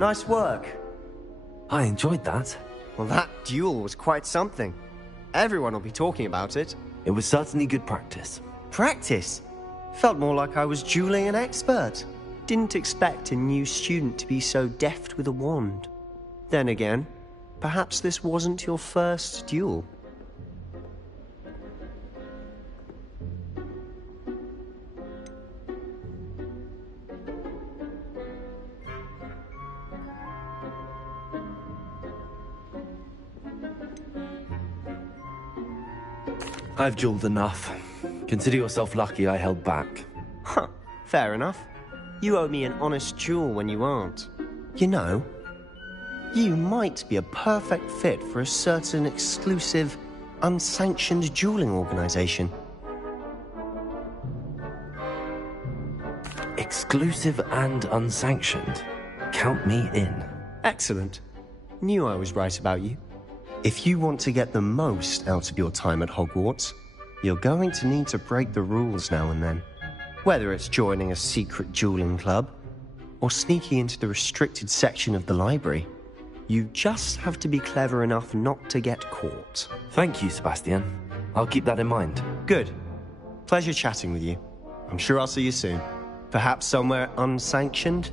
Nice work. I enjoyed that. Well, that duel was quite something. Everyone will be talking about it. It was certainly good practice. Practice? Felt more like I was dueling an expert. Didn't expect a new student to be so deft with a wand. Then again, perhaps this wasn't your first duel. I've dueled enough. Consider yourself lucky I held back. Huh, fair enough. You owe me an honest duel when you aren't. You know, you might be a perfect fit for a certain exclusive, unsanctioned dueling organization. Exclusive and unsanctioned. Count me in. Excellent. Knew I was right about you. If you want to get the most out of your time at Hogwarts, you're going to need to break the rules now and then. Whether it's joining a secret dueling club, or sneaking into the restricted section of the library, you just have to be clever enough not to get caught. Thank you, Sebastian. I'll keep that in mind. Good. Pleasure chatting with you. I'm sure I'll see you soon. Perhaps somewhere unsanctioned?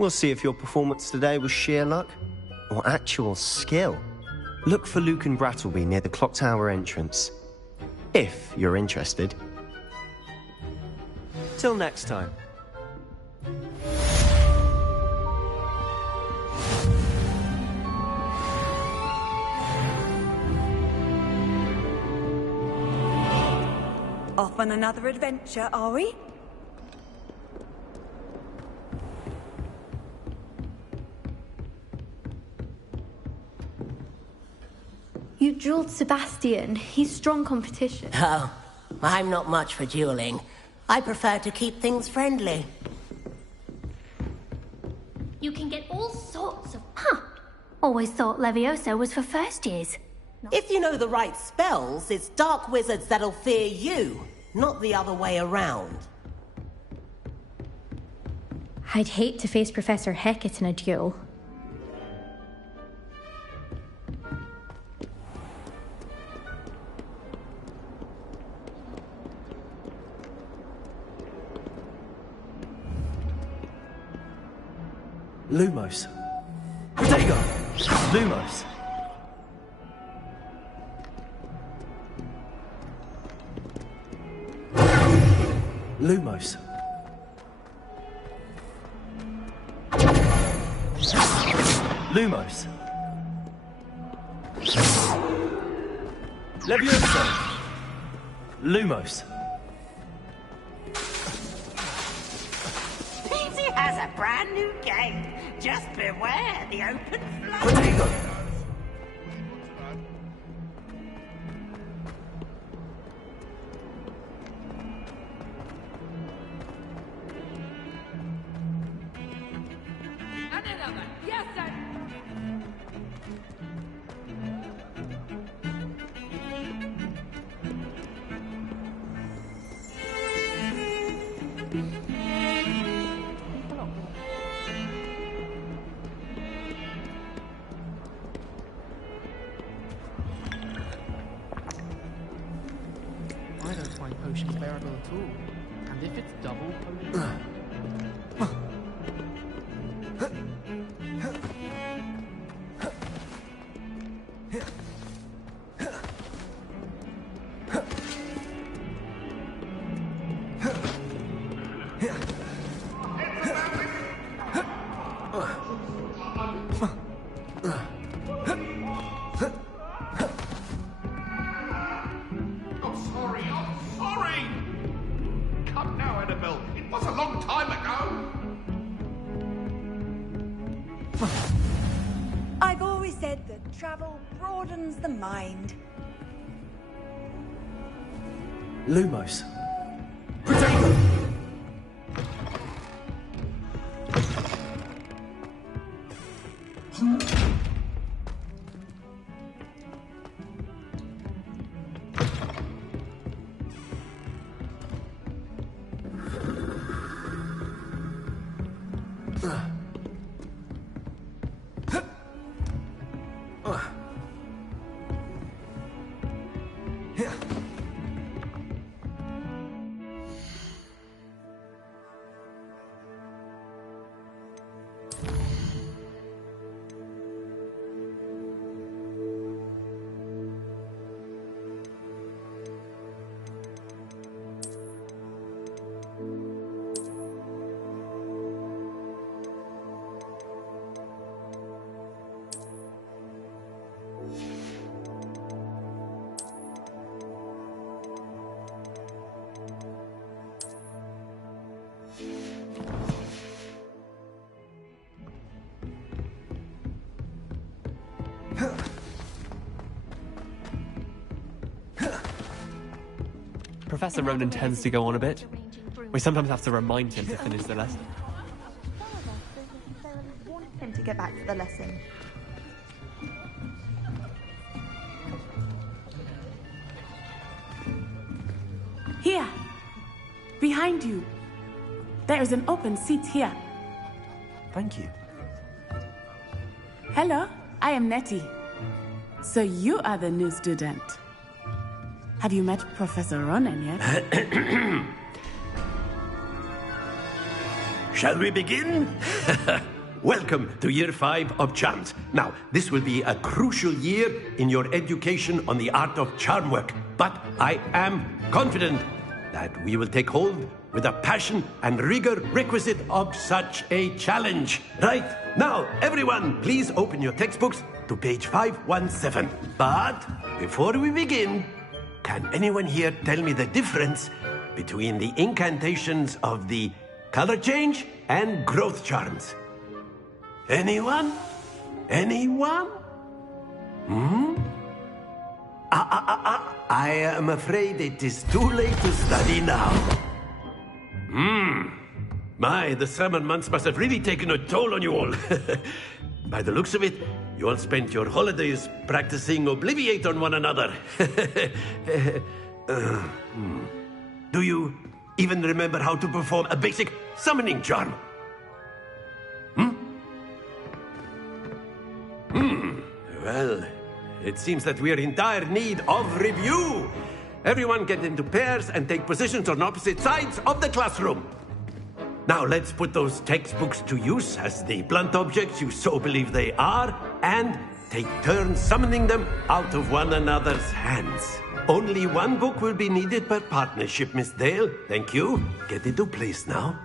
We'll see if your performance today was sheer luck, or actual skill. Look for Luke and Brattleby near the clock tower entrance. If you're interested. Till next time. Off on another adventure, are we? You dueled Sebastian. He's strong competition. Oh, I'm not much for dueling. I prefer to keep things friendly. You can get all sorts of... Huh. Always thought Leviosa was for first years. If you know the right spells, it's dark wizards that'll fear you, not the other way around. I'd hate to face Professor Hecat in a duel. Lumos. Protego! Lumos. Lumos. Lumos. Leviosa. Lumos. Peasy has a brand new game. Just beware the open flood. Protego! Yes, sir. I don't find potions bearable at all. And if it's double potion... I've always said that travel broadens the mind. Lumos. Protego! Professor Ronan tends to go on a bit. We sometimes have to remind him to finish the lesson. They want him to get back to the lesson. Here! Behind you! There is an open seat here. Thank you. Hello, I am Nettie. So you are the new student. Have you met Professor Ronan yet? Shall we begin? Welcome to Year 5 of Charms. Now, this will be a crucial year in your education on the art of charm work. But I am confident that we will take hold with the passion and rigor requisite of such a challenge. Right, now, everyone, please open your textbooks to page 517. But before we begin, can anyone here tell me the difference between the incantations of the color change and growth charms? Anyone? Anyone? I am afraid it is too late to study now. My, the summer months must have really taken a toll on you all. By the looks of it, you all spent your holidays practicing Obliviate on one another. Do you even remember how to perform a basic summoning charm? Well, it seems that we are in dire need of review. Everyone get into pairs and take positions on opposite sides of the classroom. Now let's put those textbooks to use as the blunt objects you so believe they are, and take turns summoning them out of one another's hands. Only one book will be needed per partnership, Miss Dale. Thank you. Get into place now.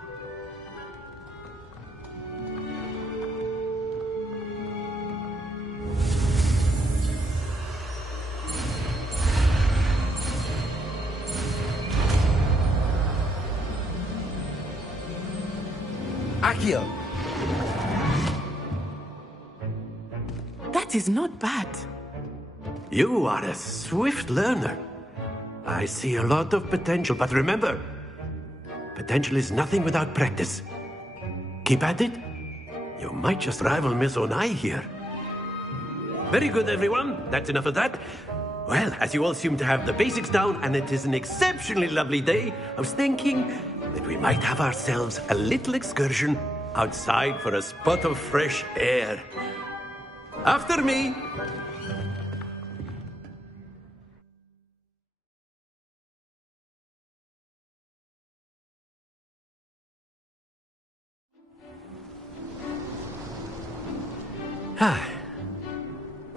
Accio! That is not bad. You are a swift learner. I see a lot of potential, but remember, potential is nothing without practice. Keep at it. You might just rival Miss Onai here. Very good, everyone. That's enough of that. Well, as you all seem to have the basics down, and it is an exceptionally lovely day, I was thinking that we might have ourselves a little excursion outside for a spot of fresh air. After me.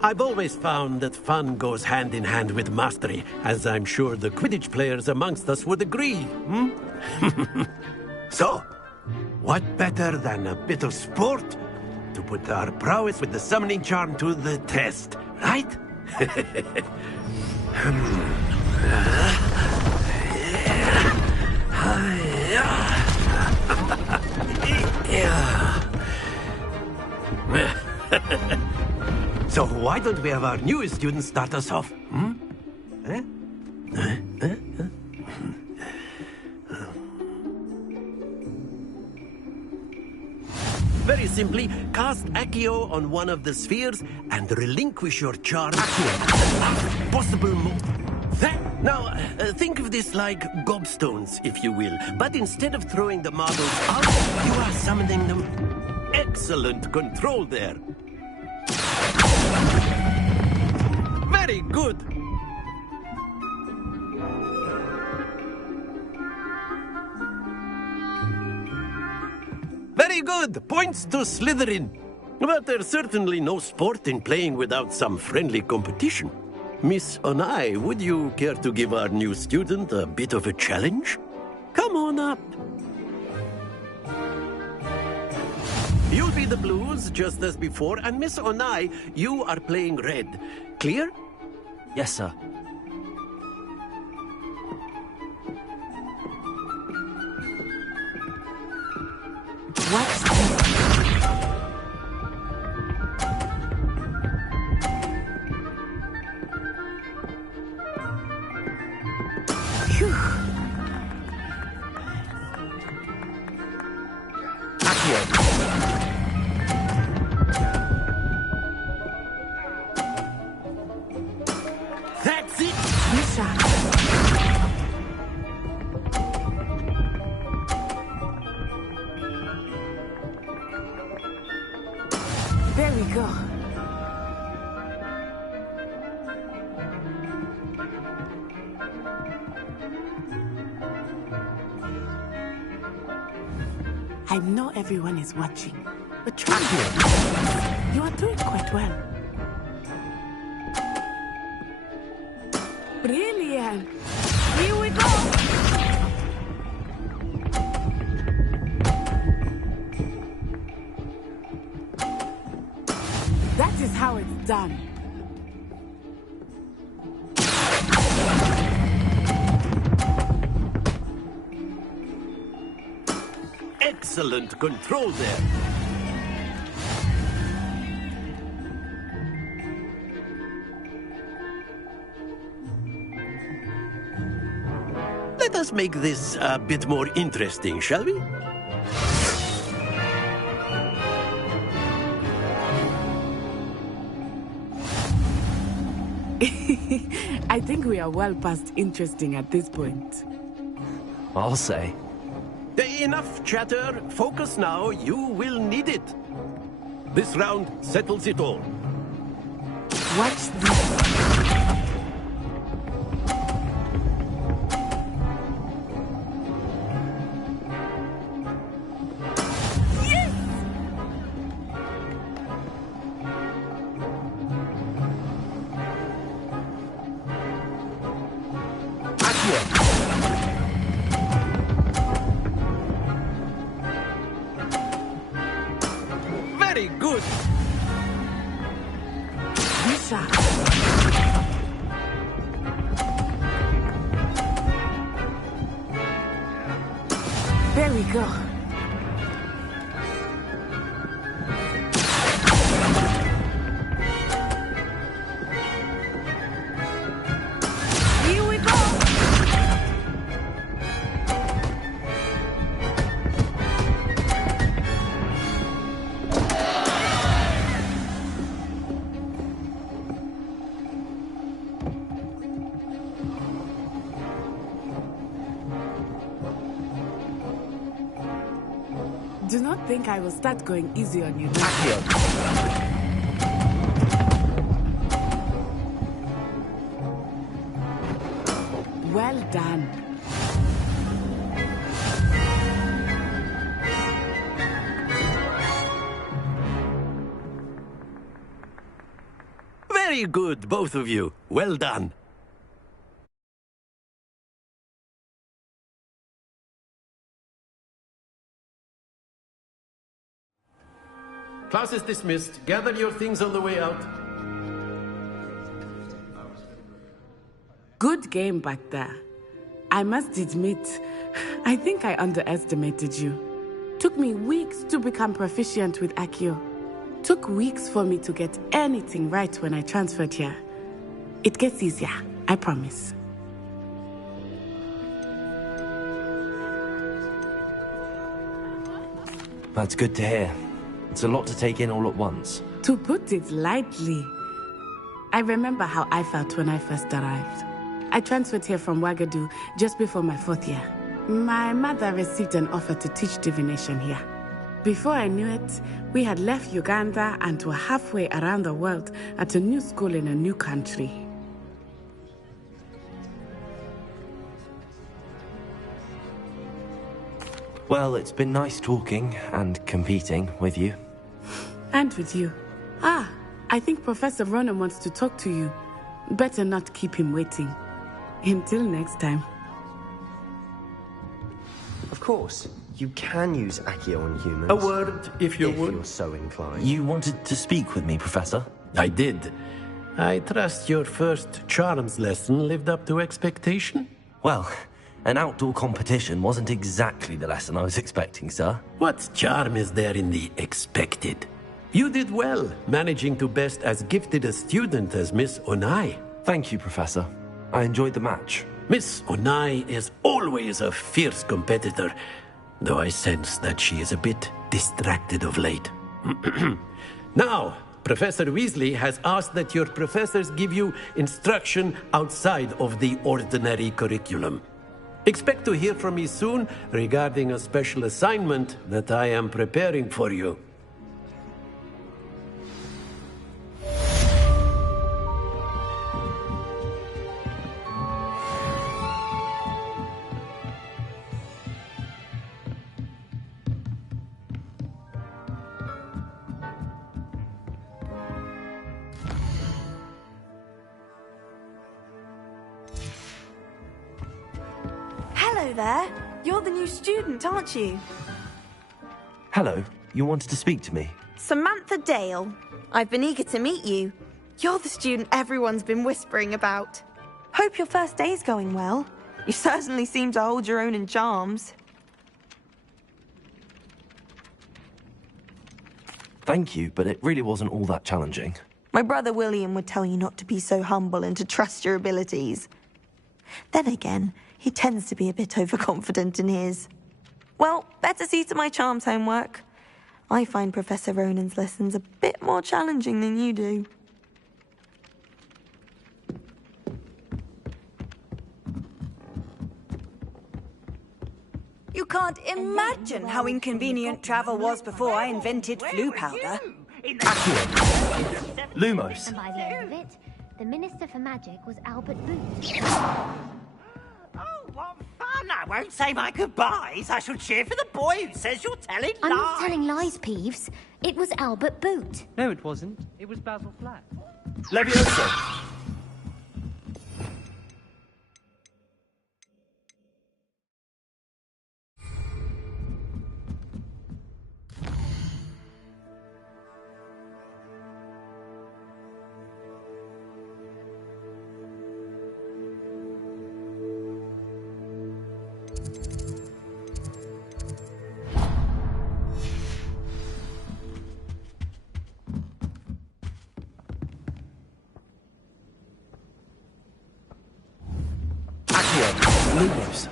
I've always found that fun goes hand in hand with mastery, as I'm sure the Quidditch players amongst us would agree. So, what better than a bit of sport to put our prowess with the summoning charm to the test, right? So why don't we have our newest student start us off? Very simply, cast Accio on one of the spheres and relinquish your charm to the last possible moment. Now, think of this like gobstones, if you will. But instead of throwing the marbles out, you are summoning them. Excellent control there. Very good. Very good. Points to Slytherin. But there's certainly no sport in playing without some friendly competition. Miss Onai, would you care to give our new student a bit of a challenge? Come on up. You'll be the blues, just as before, and Miss Onai, you are playing red. Clear? Yes, sir. What's this? That's it! Misha. There we go. I know everyone is watching, but try it. You are doing quite well. Brilliant. Here we go. That is how it's done. Excellent control there. Let us make this a bit more interesting, shall we? I think we are well past interesting at this point. I'll say. Enough chatter. Focus now. You will need it. This round settles it all. Watch this. Very good. Misha. There we go. Here we go. Do not think I will start going easy on you now. Well done. Very good, both of you. Well done. Class is dismissed. Gather your things on the way out. Good game back there. I must admit, I think I underestimated you. Took me weeks to become proficient with Accio. Took weeks for me to get anything right when I transferred here. It gets easier, I promise. That's good to hear. It's a lot to take in all at once. To put it lightly, I remember how I felt when I first arrived. I transferred here from Ouagadougou just before my 4th year. My mother received an offer to teach divination here. Before I knew it, we had left Uganda and were halfway around the world at a new school in a new country. Well, it's been nice talking and competing with you. And with you. Ah, I think Professor Ronan wants to talk to you. Better not keep him waiting. Until next time. Of course, you can use Accio on humans. A word, if you would. If you're so inclined. You wanted to speak with me, Professor? I did. I trust your first charms lesson lived up to expectation? Well, an outdoor competition wasn't exactly the lesson I was expecting, sir. What charm is there in the expected? You did well, managing to best as gifted a student as Miss Onai. Thank you, Professor. I enjoyed the match. Miss Onai is always a fierce competitor. though I sense that she is a bit distracted of late. Now, Professor Weasley has asked that your professors give you instruction outside of the ordinary curriculum. Expect to hear from me soon regarding a special assignment that I am preparing for you. Hello there. You're the new student, aren't you? Hello, you wanted to speak to me? Samantha Dale. I've been eager to meet you. You're the student everyone's been whispering about. Hope your first day's going well. You certainly seem to hold your own in charms. Thank you, but it really wasn't all that challenging. My brother William would tell you not to be so humble and to trust your abilities. Then again, he tends to be a bit overconfident in his. Well, better see to my charms homework. I find Professor Ronan's lessons a bit more challenging than you do. You can't imagine how inconvenient travel was before I invented flu powder. Lumos. And by the end of it, the Minister for Magic was Albert Boot. Oh, what fun! I won't say my goodbyes. I shall cheer for the boy who says you're telling lies. I'm not telling lies, Peeves. It was Albert Boot. No, it wasn't. It was Basil Flat. Leviosa. Lumos.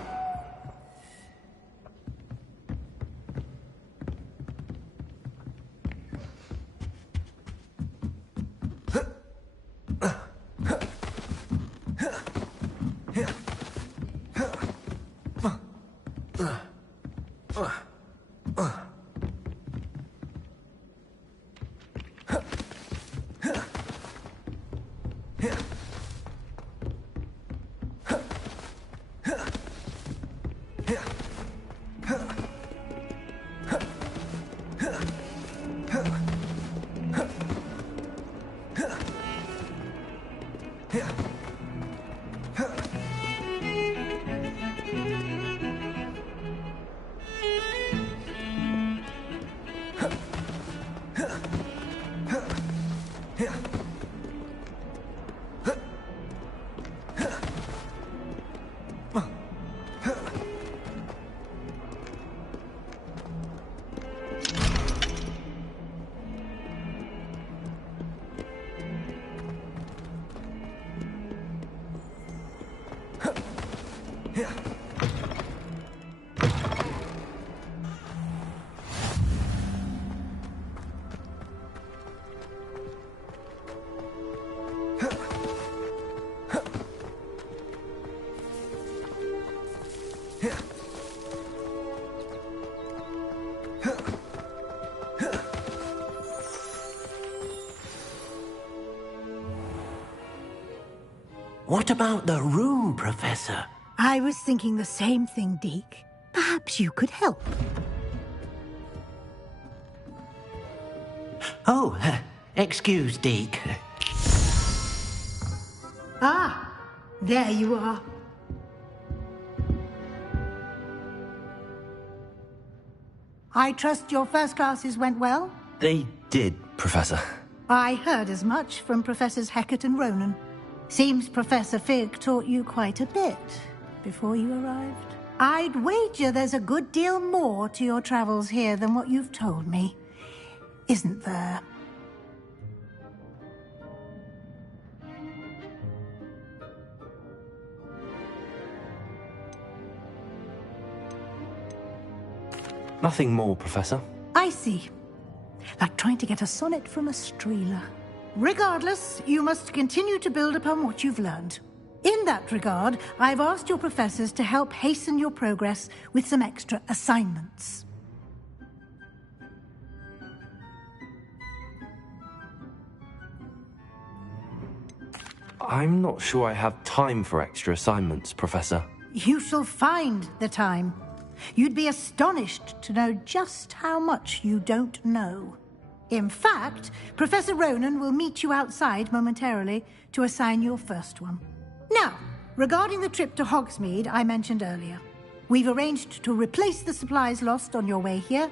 What about the room, Professor? I was thinking the same thing, Deke. Perhaps you could help. Oh, excuse, Deke. Ah, there you are. I trust your first classes went well? They did, Professor. I heard as much from Professors Hecat and Ronan. Seems Professor Fig taught you quite a bit before you arrived. I'd wager there's a good deal more to your travels here than what you've told me. Isn't there? Nothing more, Professor. I see. Like trying to get a sonnet from a streeler. Regardless, you must continue to build upon what you've learned. In that regard, I've asked your professors to help hasten your progress with some extra assignments. I'm not sure I have time for extra assignments, Professor. You shall find the time. You'd be astonished to know just how much you don't know. In fact, Professor Ronan will meet you outside momentarily to assign your first one. Now, regarding the trip to Hogsmeade I mentioned earlier, we've arranged to replace the supplies lost on your way here,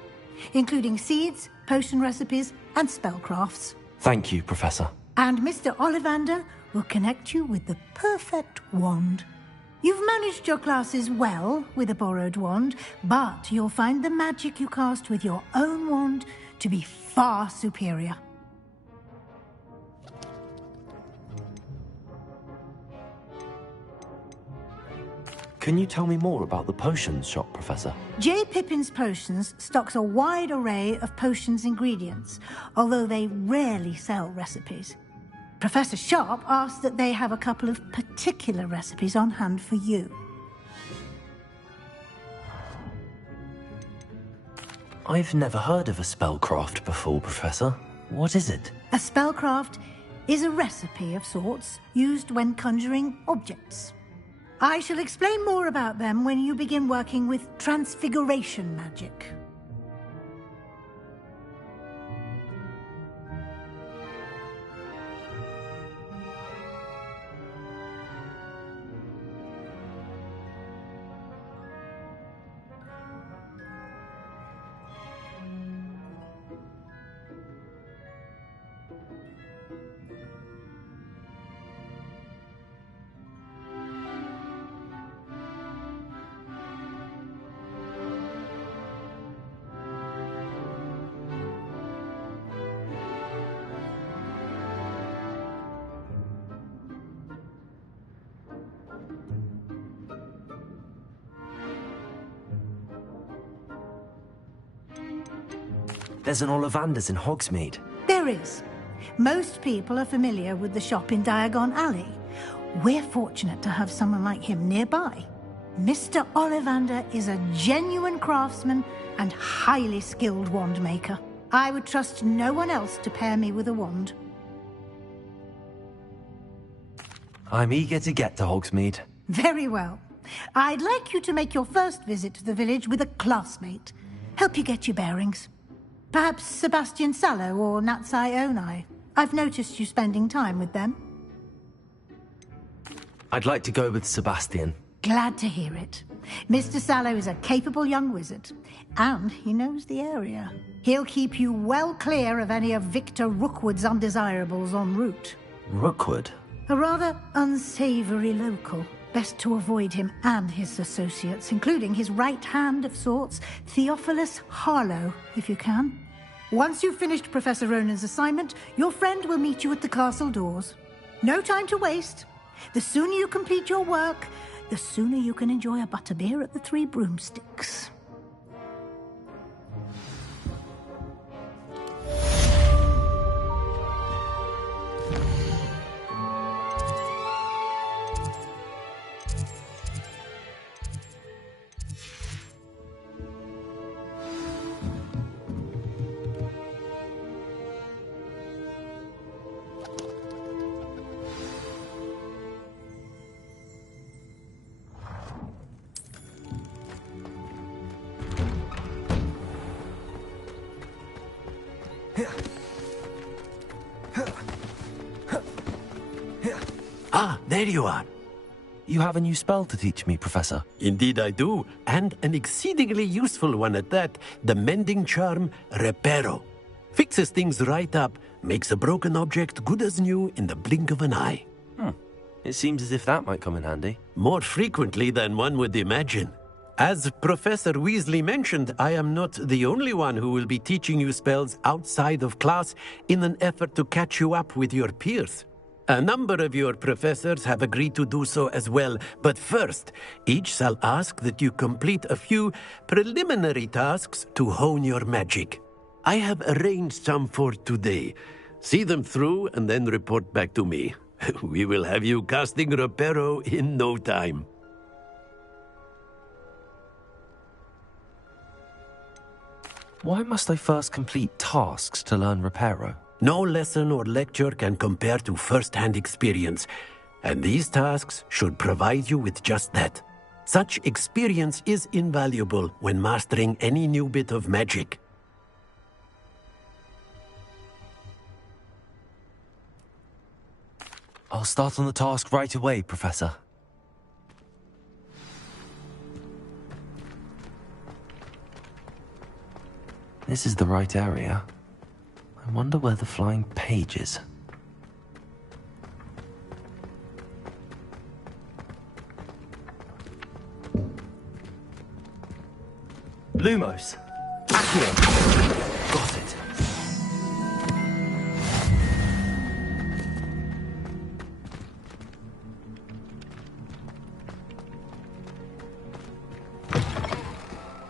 including seeds, potion recipes, and spellcrafts. Thank you, Professor. And Mr. Ollivander will connect you with the perfect wand. You've managed your classes well with a borrowed wand, but you'll find the magic you cast with your own wand to be far superior. Can you tell me more about the potions shop, Professor? J. Pippin's Potions stocks a wide array of potions ingredients, although they rarely sell recipes. Professor Sharp asked that they have a couple of particular recipes on hand for you. I've never heard of a spellcraft before, Professor. What is it? A spellcraft is a recipe of sorts used when conjuring objects. I shall explain more about them when you begin working with transfiguration magic. There's an Ollivander's in Hogsmeade. There is. Most people are familiar with the shop in Diagon Alley. We're fortunate to have someone like him nearby. Mr. Ollivander is a genuine craftsman and highly skilled wand maker. I would trust no one else to pair me with a wand. I'm eager to get to Hogsmeade. Very well. I'd like you to make your first visit to the village with a classmate. Help you get your bearings. Perhaps Sebastian Sallow or Natsai Onai. I've noticed you spending time with them. I'd like to go with Sebastian. Glad to hear it. Mr. Sallow is a capable young wizard, and he knows the area. He'll keep you well clear of any of Victor Rookwood's undesirables en route. Rookwood? A rather unsavory local. Best to avoid him and his associates, including his right hand of sorts, Theophilus Harlow, if you can. Once you've finished Professor Ronan's assignment, your friend will meet you at the castle doors. No time to waste. The sooner you complete your work, the sooner you can enjoy a butterbeer at the Three Broomsticks. Ah, there you are. You have a new spell to teach me, Professor. Indeed I do, and an exceedingly useful one at that. The mending charm, Reparo. Fixes things right up, makes a broken object good as new in the blink of an eye. It seems as if that might come in handy. More frequently than one would imagine. As Professor Weasley mentioned, I am not the only one who will be teaching you spells outside of class in an effort to catch you up with your peers. A number of your professors have agreed to do so as well, but first, each shall ask that you complete a few preliminary tasks to hone your magic. I have arranged some for today. See them through and then report back to me. We will have you casting Reparo in no time. Why must I first complete tasks to learn Reparo? No lesson or lecture can compare to first-hand experience, and these tasks should provide you with just that. Such experience is invaluable when mastering any new bit of magic. I'll start on the task right away, Professor. This is the right area. I wonder where the flying page is. Lumos! Accio! Got it.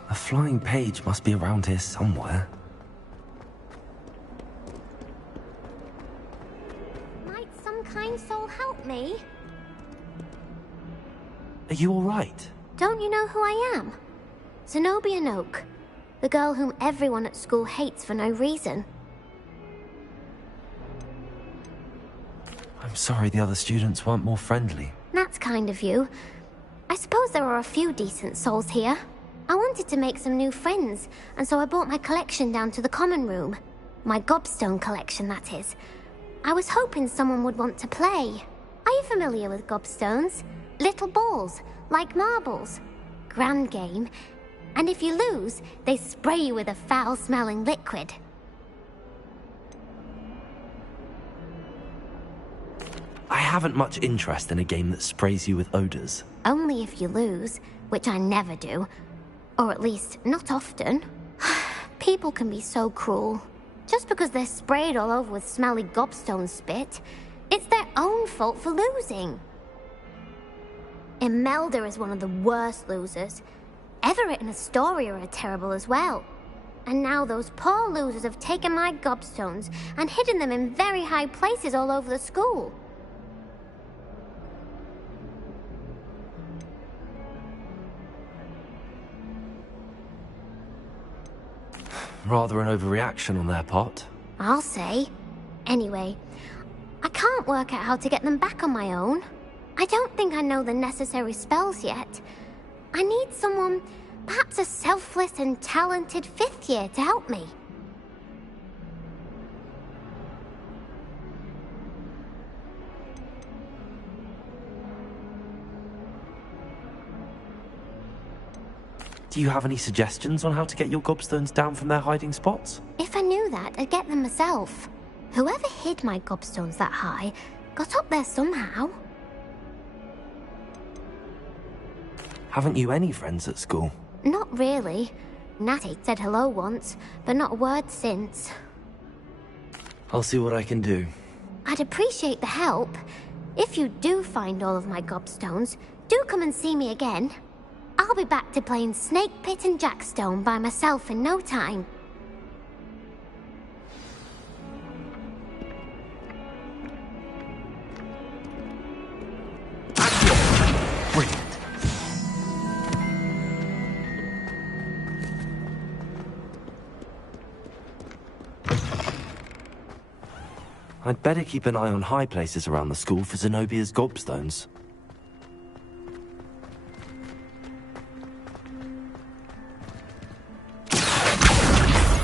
A flying page must be around here somewhere. Might some kind soul help me? Are you all right? Don't you know who I am? Zenobia Noak, the girl whom everyone at school hates for no reason. I'm sorry the other students weren't more friendly. That's kind of you. I suppose there are a few decent souls here. I wanted to make some new friends, and so I brought my collection down to the common room. My gobstone collection, that is. I was hoping someone would want to play. Are you familiar with gobstones? Little balls, like marbles. Grand game. And if you lose, they spray you with a foul-smelling liquid. I haven't much interest in a game that sprays you with odors. Only if you lose, which I never do. Or at least, not often. People can be so cruel. Just because they're sprayed all over with smelly gobstone spit, it's their own fault for losing. Imelda is one of the worst losers. Everett and Astoria are terrible as well. And now those poor losers have taken my gobstones and hidden them in very high places all over the school. Rather an overreaction on their part. I'll say. Anyway, I can't work out how to get them back on my own. I don't think I know the necessary spells yet. I need someone, perhaps a selfless and talented fifth year to help me. Do you have any suggestions on how to get your gobstones down from their hiding spots? If I knew that, I'd get them myself. Whoever hid my gobstones that high got up there somehow. Haven't you any friends at school? Not really. Natty said hello once, but not a word since. I'll see what I can do. I'd appreciate the help. If you do find all of my gobstones, do come and see me again. I'll be back to playing Snake Pit and Jackstone by myself in no time. Brilliant. I'd better keep an eye on high places around the school for Zenobia's gobstones.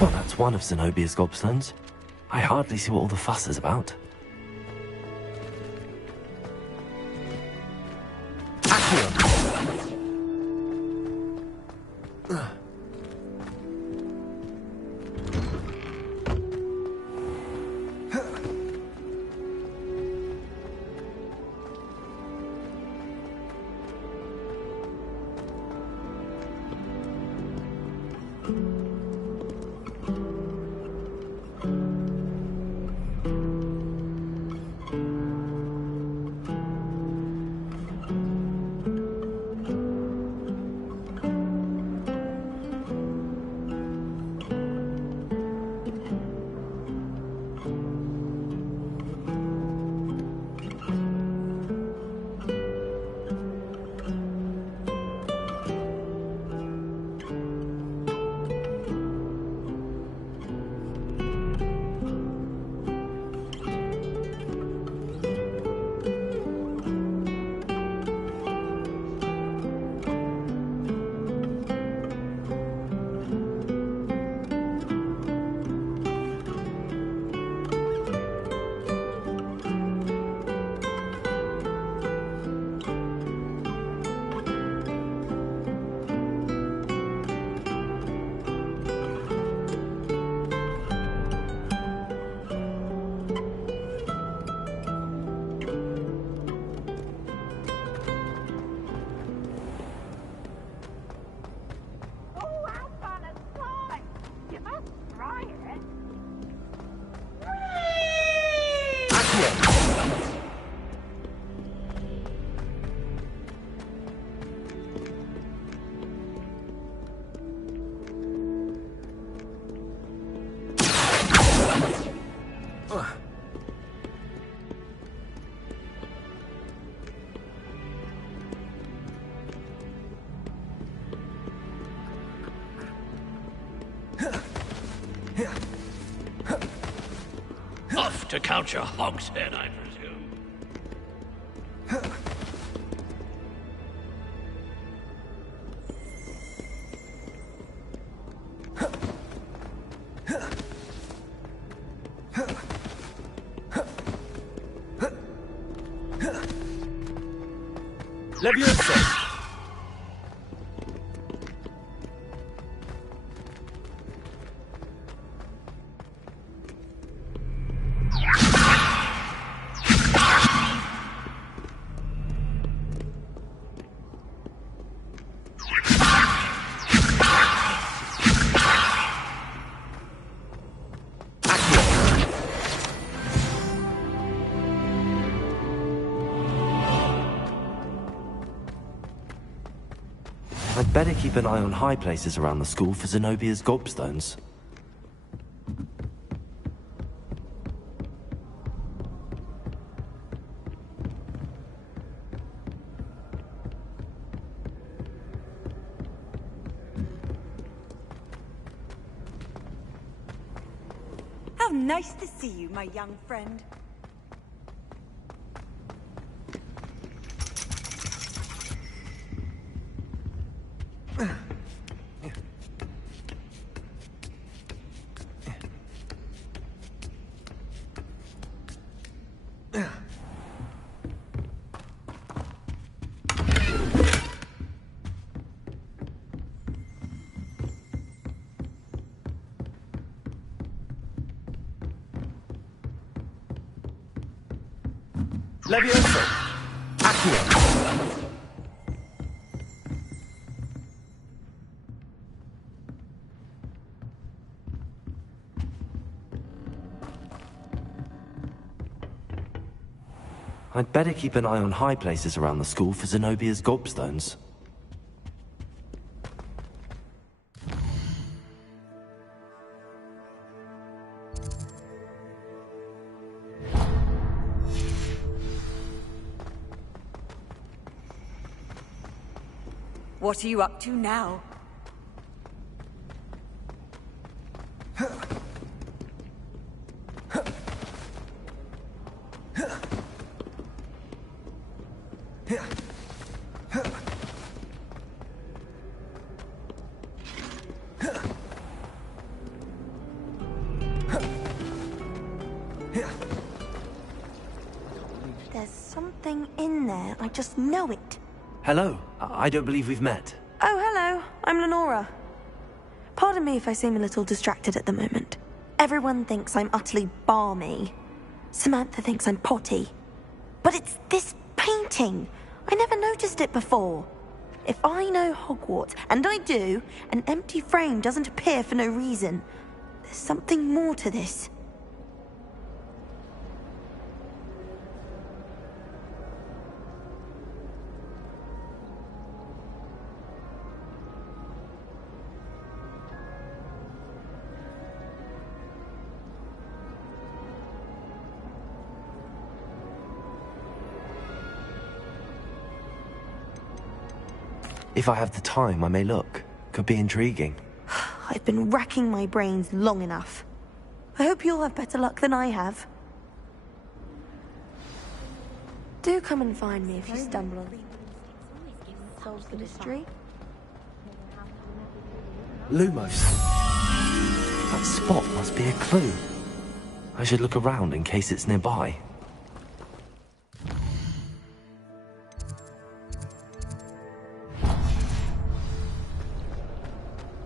Well, that's one of Zenobia's gobstones. I hardly see what all the fuss is about. Off to count your hogshead, I presume. Leviosa! I'd better keep an eye on high places around the school for Zenobia's gobstones. How nice to see you, my young friend. Leviosa! Accio! I'd better keep an eye on high places around the school for Zenobia's gobstones. What are you up to now? There's something in there. I just know it. Hello. I don't believe we've met. Oh, hello. I'm Lenora. Pardon me if I seem a little distracted at the moment. Everyone thinks I'm utterly balmy. Samantha thinks I'm potty. But it's this painting. I never noticed it before. If I know Hogwarts, and I do, an empty frame doesn't appear for no reason. There's something more to this. If I have the time, I may look. Could be intriguing. I've been racking my brains long enough. I hope you'll have better luck than I have. Do come and find me if you stumble on solves the mystery. Lumos. That spot must be a clue. I should look around in case it's nearby.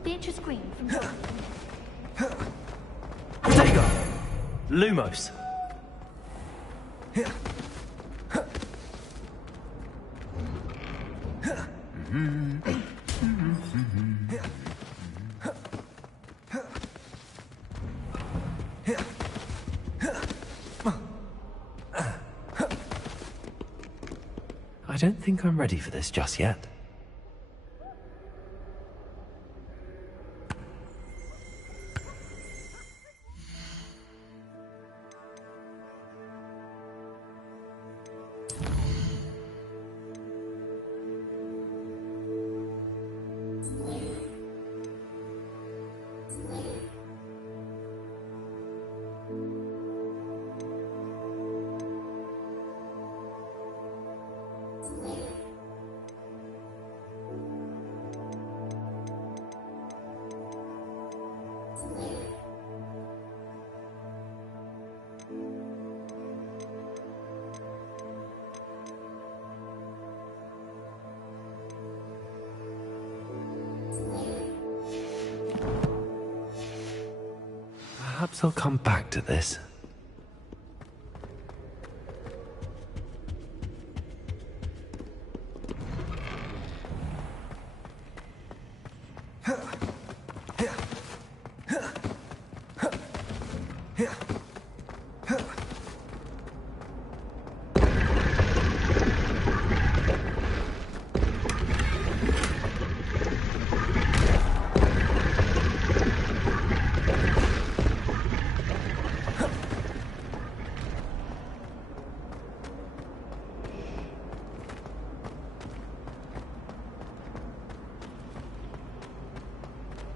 Beatrice Green from There you go. Lumos. I don't think I'm ready for this just yet. Perhaps I'll come back to this.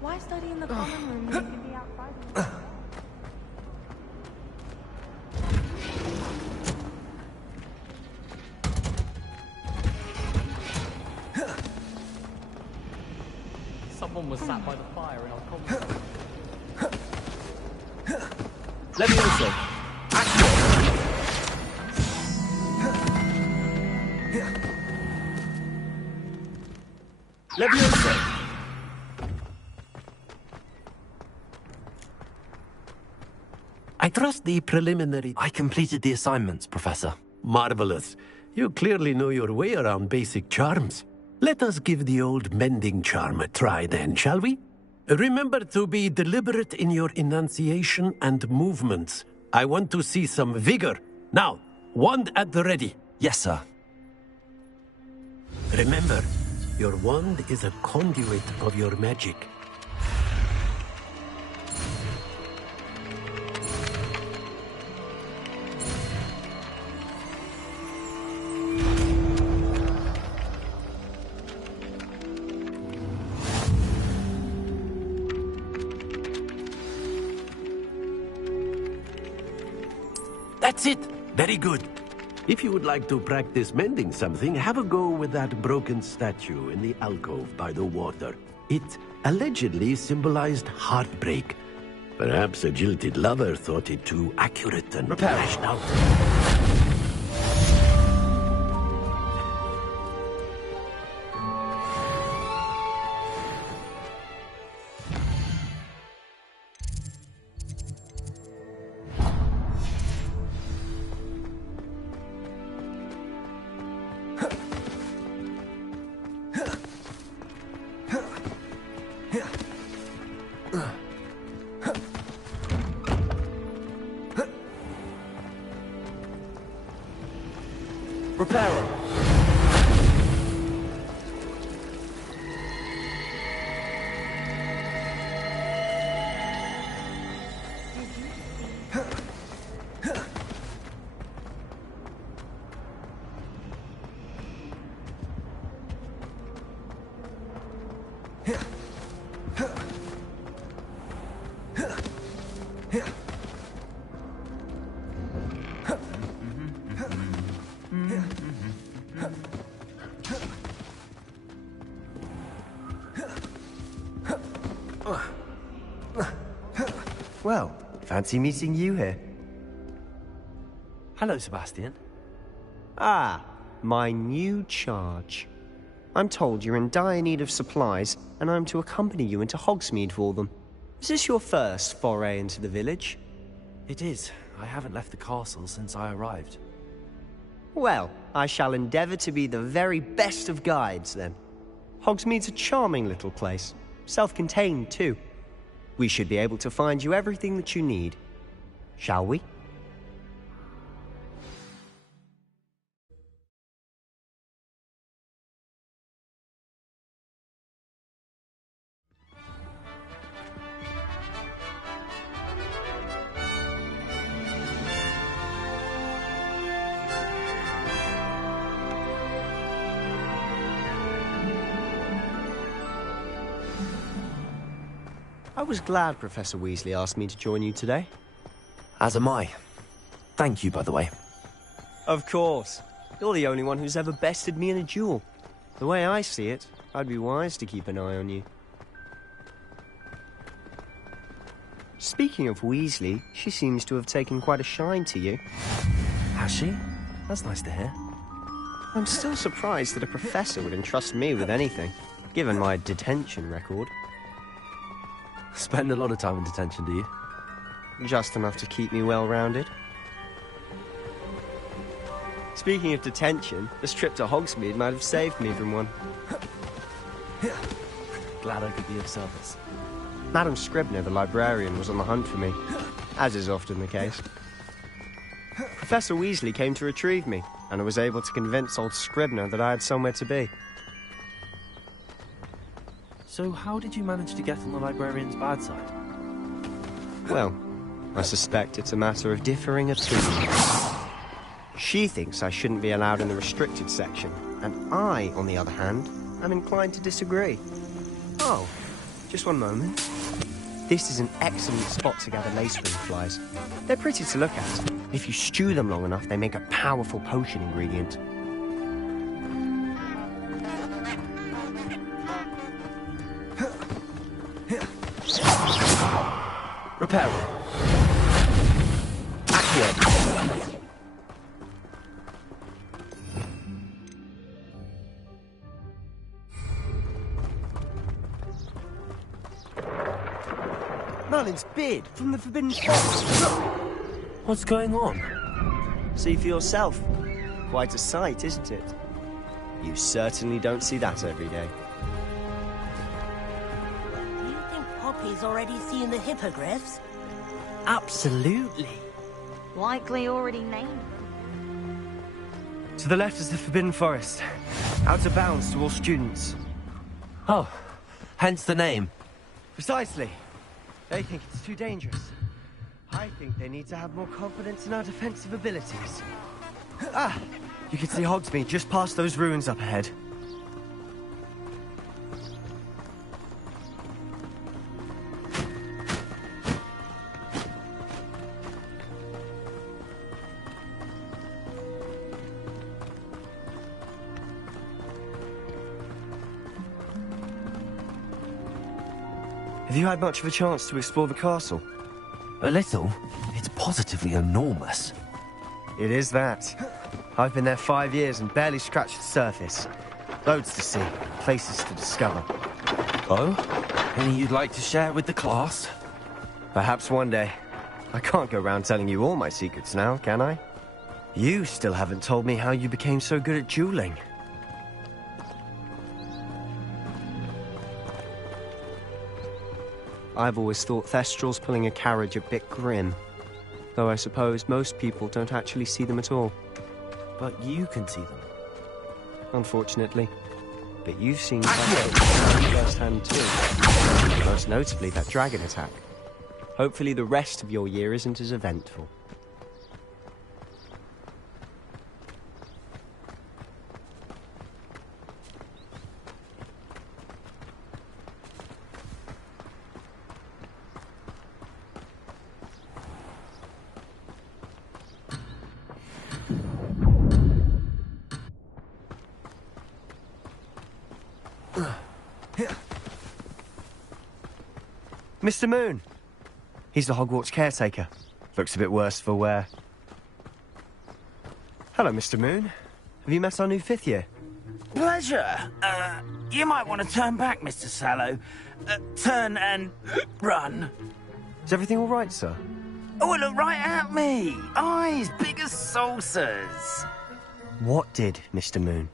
Why study in the common room when you can be outside? Someone was sat by the fire in our common room. Let me listen. Let me listen. I trust the preliminary... I completed the assignments, Professor. Marvelous. You clearly know your way around basic charms. Let us give the old mending charm a try then, shall we? Remember to be deliberate in your enunciation and movements. I want to see some vigor. Now, wand at the ready. Yes, sir. Remember, your wand is a conduit of your magic. That's it! Very good. If you would like to practice mending something, have a go with that broken statue in the alcove by the water. It allegedly symbolized heartbreak. Perhaps a jilted lover thought it too accurate and lashed out. Repairer. Well, fancy meeting you here. Hello, Sebastian. Ah, my new charge. I'm told you're in dire need of supplies, and I'm to accompany you into Hogsmeade for them. Is this your first foray into the village? It is. I haven't left the castle since I arrived. Well, I shall endeavour to be the very best of guides, then. Hogsmeade's a charming little place. Self-contained, too. We should be able to find you everything that you need. Shall we? I was glad Professor Weasley asked me to join you today. As am I. Thank you, by the way. Of course. You're the only one who's ever bested me in a duel. The way I see it, I'd be wise to keep an eye on you. Speaking of Weasley, she seems to have taken quite a shine to you. Has she? That's nice to hear. I'm still surprised that a professor would entrust me with anything, given my detention record. Spend a lot of time in detention, do you? just enough to keep me well-rounded. Speaking of detention, this trip to Hogsmeade might have saved me from one. Glad I could be of service. Madam Scribner, the librarian, was on the hunt for me, as is often the case. Professor Weasley came to retrieve me, and I was able to convince old Scribner that I had somewhere to be. So how did you manage to get on the librarian's bad side? Well, I suspect it's a matter of differing opinions. She thinks I shouldn't be allowed in the restricted section, and I, on the other hand, am inclined to disagree. Oh, just one moment. This is an excellent spot to gather lacewing flies. They're pretty to look at. If you stew them long enough, they make a powerful potion ingredient. Repair. Accio. Merlin's beard from the Forbidden Forest. What's going on? See for yourself. Quite a sight, isn't it? You certainly don't see that every day. Do you think Poppy's already seen the hippogriffs? Absolutely. Likely already named. To the left is the Forbidden Forest. Out of bounds to all students. Oh, hence the name. Precisely. They think it's too dangerous. I think they need to have more confidence in our defensive abilities. Ah! You can see Hogsmeade just past those ruins up ahead. Have you had much of a chance to explore the castle? A little. It's positively enormous. It is that. I've been there 5 years and barely scratched the surface. Loads to see, places to discover. Oh? Any you'd like to share with the class? Perhaps one day. I can't go around telling you all my secrets now, can I? You still haven't told me how you became so good at dueling. I've always thought Thestrals pulling a carriage a bit grim. Though I suppose most people don't actually see them at all. But you can see them. Unfortunately. But you've seen firsthand too. Most notably that dragon attack. Hopefully the rest of your year isn't as eventful. Mr. Moon. He's the Hogwarts caretaker. Looks a bit worse for wear. Hello, Mr. Moon. Have you met our new 5th year? Pleasure. You might want to turn back, Mr. Sallow. Turn and run. Is everything all right, sir? Oh, look right at me. Eyes big as saucers. What did, Mr. Moon?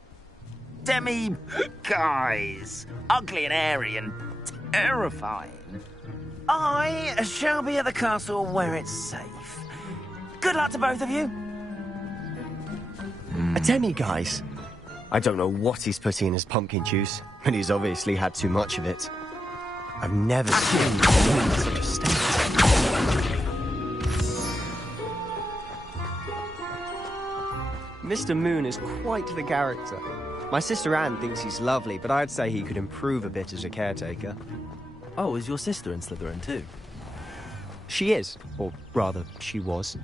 Guys. Ugly and airy and terrifying. I shall be at the castle where it's safe. Good luck to both of you. A demi-guise? I don't know what he's putting in his pumpkin juice, but he's obviously had too much of it. I've never seen him in such a state. Mr. Moon is quite the character. My sister Anne thinks he's lovely, but I'd say he could improve a bit as a caretaker. Oh, is your sister in Slytherin too? She is, or rather, she was.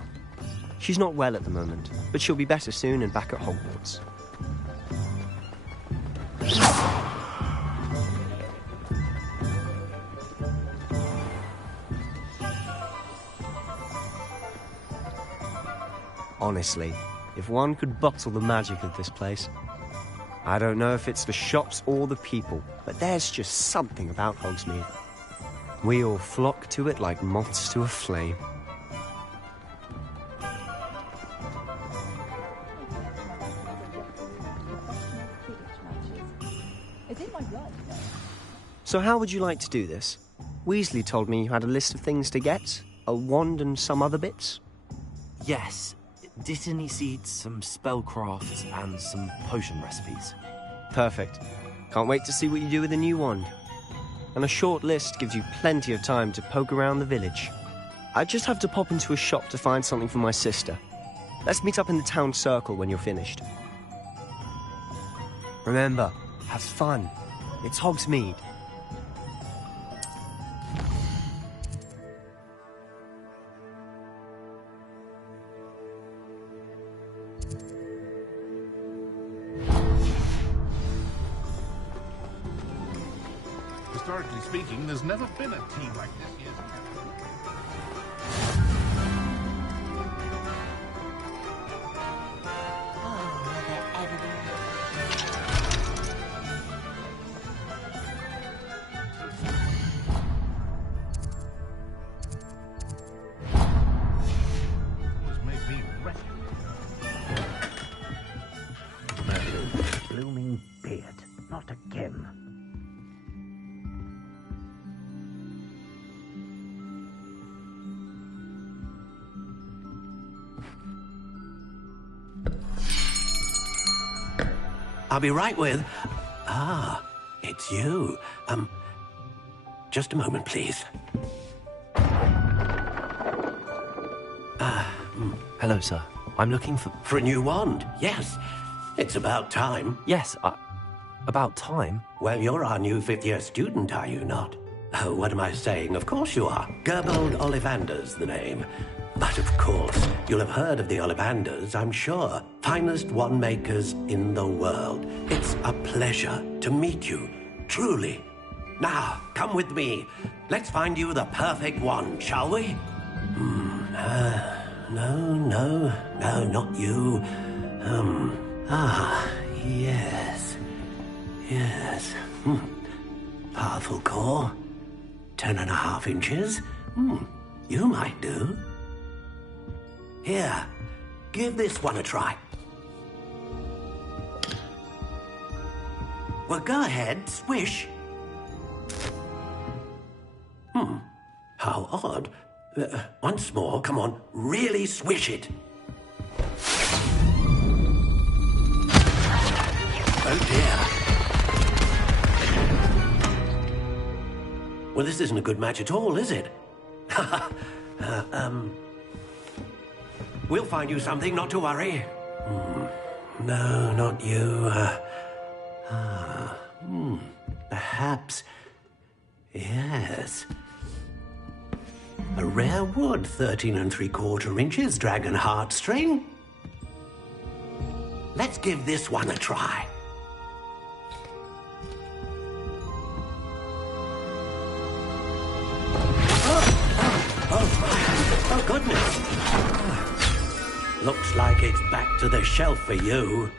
She's not well at the moment, but she'll be better soon and back at Hogwarts. Honestly, if one could bottle the magic of this place. I don't know if it's the shops or the people, but there's just something about Hogsmeade. We all flock to it like moths to a flame. So how would you like to do this? Weasley told me you had a list of things to get, a wand and some other bits. Yes. Dittany seeds, some spellcrafts, and some potion recipes. Perfect. Can't wait to see what you do with the new wand. And a short list gives you plenty of time to poke around the village. I just have to pop into a shop to find something for my sister. Let's meet up in the town circle when you're finished. Remember, have fun. It's Hogsmeade. Historically speaking, there's never been a team like this yet. Always made me wretched. Merlin's blooming beard. Not again. I'll be right with... Ah, it's you. Just a moment, please. Hello, sir. I'm looking for... For a new wand, yes. It's about time. Yes, about time? Well, you're our new fifth-year student, are you not? Oh, what am I saying? Of course you are. Gerbold Ollivander's the name. But of course, you'll have heard of the Ollivanders, I'm sure. Finest wand makers in the world. It's a pleasure to meet you, truly. Now, come with me. Let's find you the perfect wand, shall we? No, not you. Yes. Powerful core. 10.5 inches. You might do. Here, give this one a try. Well, go ahead, swish. How odd. Once more, come on, really swish it. Oh dear. Well, this isn't a good match at all, is it? We'll find you something, not to worry. No, not you. Perhaps... Yes. A rare wood, 13 3/4 inches, dragon heartstring. Let's give this one a try. Oh, goodness. Looks like it's back to the shelf for you.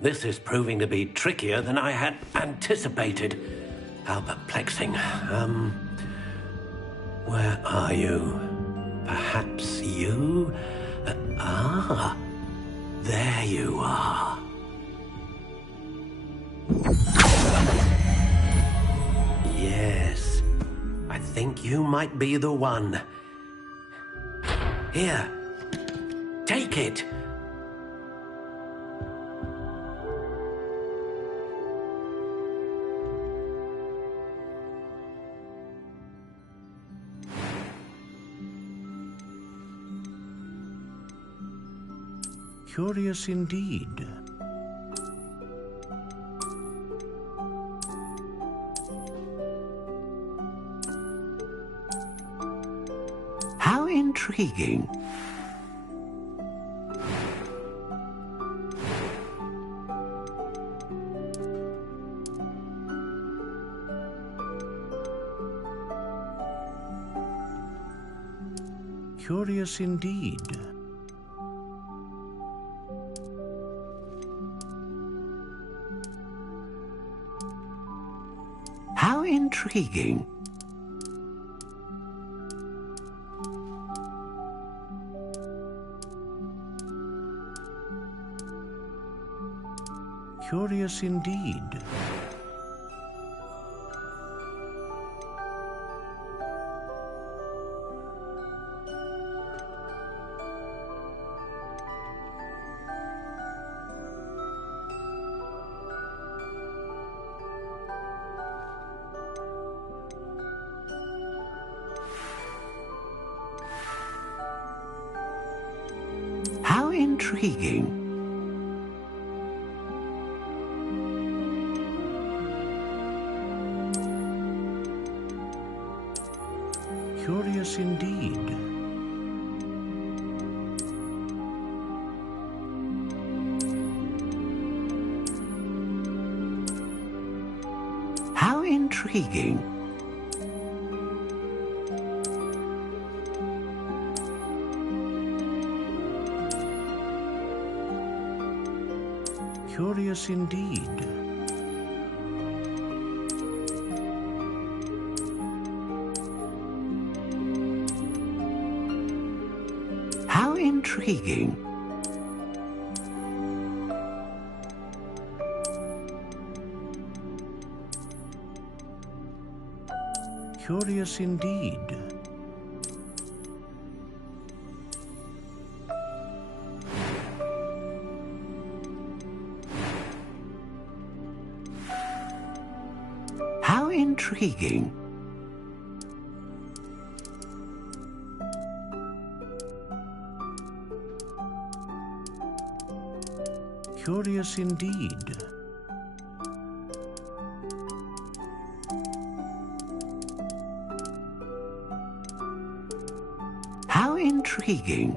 This is proving to be trickier than I had anticipated. How perplexing. Where are you? Perhaps you? There you are. Yes, I think you might be the one. Here, take it. Curious indeed. How intriguing. Curious indeed. How intriguing. Curious indeed. How intriguing. Curious indeed. How intriguing. Curious indeed. How intriguing. Curious indeed. How intriguing. Curious indeed. How intriguing.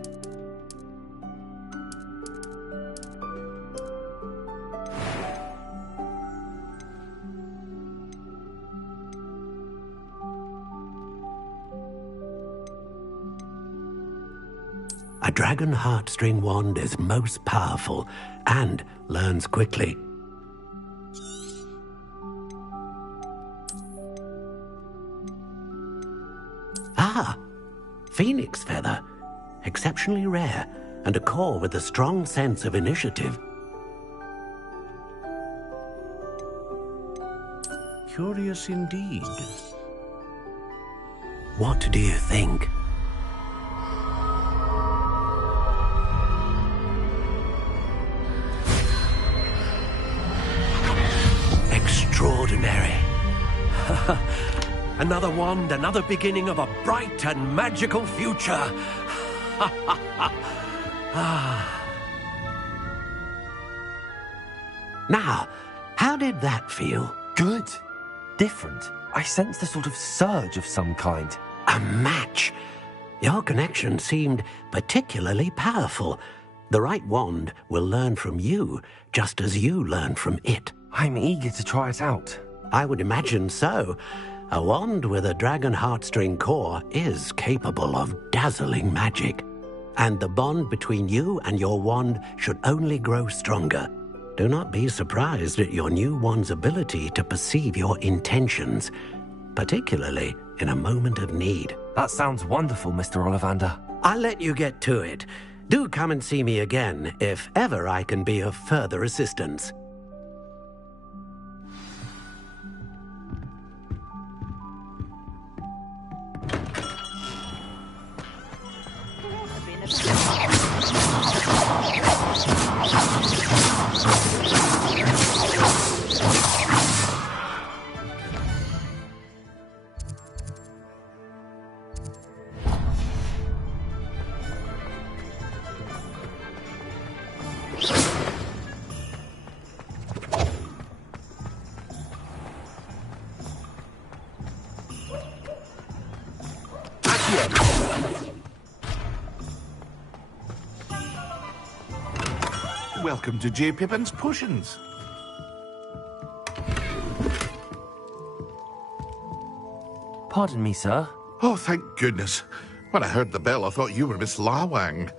A dragon heartstring wand is most powerful and learns quickly. Ah, phoenix feather. Exceptionally rare, and a core with a strong sense of initiative. Curious indeed. What do you think? Extraordinary. Another wand, another beginning of a bright and magical future. Now, how did that feel? Good. Different. I sensed a sort of surge of some kind. A match. Your connection seemed particularly powerful. The right wand will learn from you, just as you learn from it. I'm eager to try it out. I would imagine so. A wand with a dragon heartstring core is capable of dazzling magic. And the bond between you and your wand should only grow stronger. Do not be surprised at your new wand's ability to perceive your intentions, particularly in a moment of need. That sounds wonderful, Mr. Ollivander. I'll let you get to it. Do come and see me again if ever I can be of further assistance. Welcome to J. Pippin's Potions. Pardon me, sir. Oh, thank goodness. When I heard the bell, I thought you were Miss Lawang.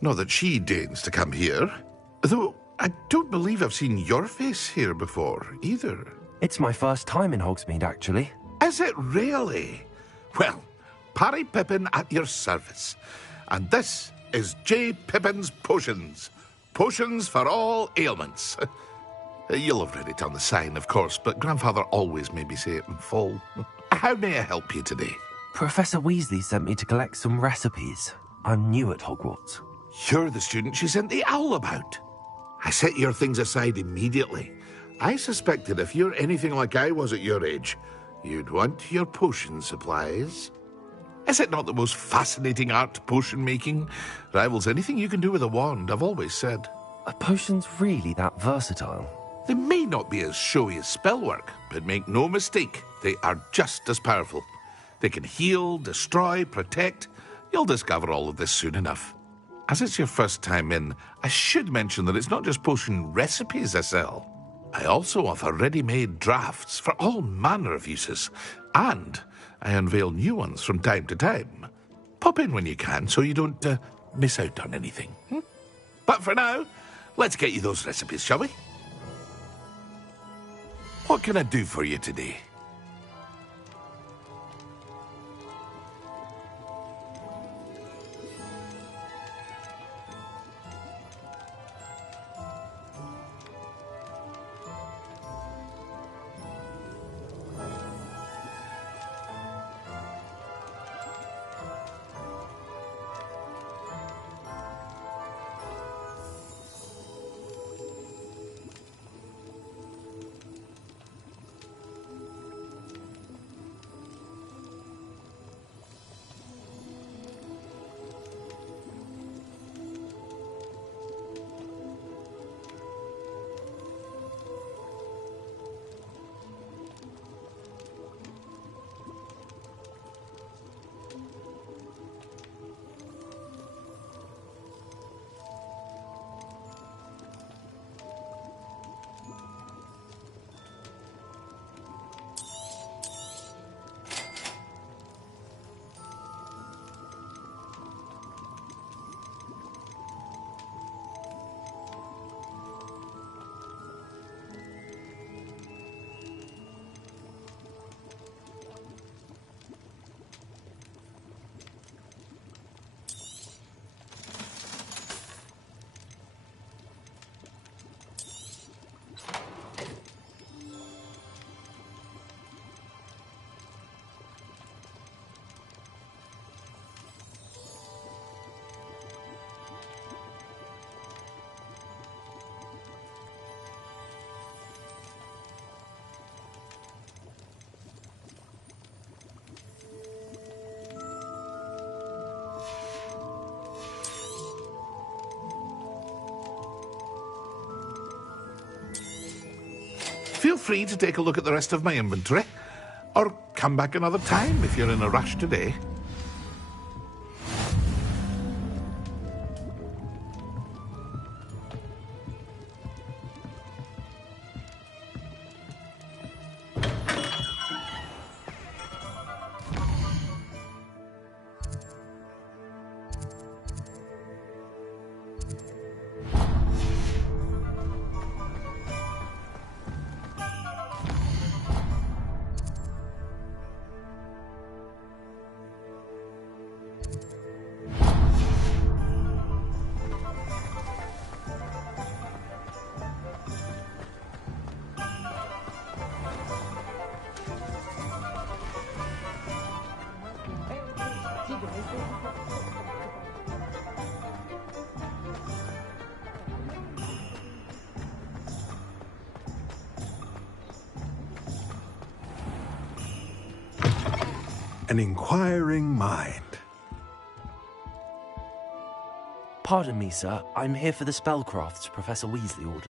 Not that she deigns to come here. Though, I don't believe I've seen your face here before, either. It's my first time in Hogsmeade, actually. Is it really? Well, Parry Pippin at your service. And this is J. Pippin's Potions. Potions for all ailments. You'll have read it on the sign, of course, but Grandfather always made me say it in full. How may I help you today? Professor Weasley sent me to collect some recipes. I'm new at Hogwarts. You're the student she sent the owl about. I set your things aside immediately. I suspected if you're anything like I was at your age, you'd want your potion supplies. Is it not the most fascinating art, potion making? Rivals anything you can do with a wand, I've always said. Are potions really that versatile? They may not be as showy as spellwork, but make no mistake, they are just as powerful. They can heal, destroy, protect. You'll discover all of this soon enough. As it's your first time in, I should mention that it's not just potion recipes I sell. I also offer ready-made drafts for all manner of uses, and I unveil new ones from time to time. Pop in when you can so you don't miss out on anything. But for now, let's get you those recipes, shall we? What can I do for you today? Feel free to take a look at the rest of my inventory, or come back another time if you're in a rush today. An inquiring mind. Pardon me, sir. I'm here for the spellcrafts Professor Weasley ordered.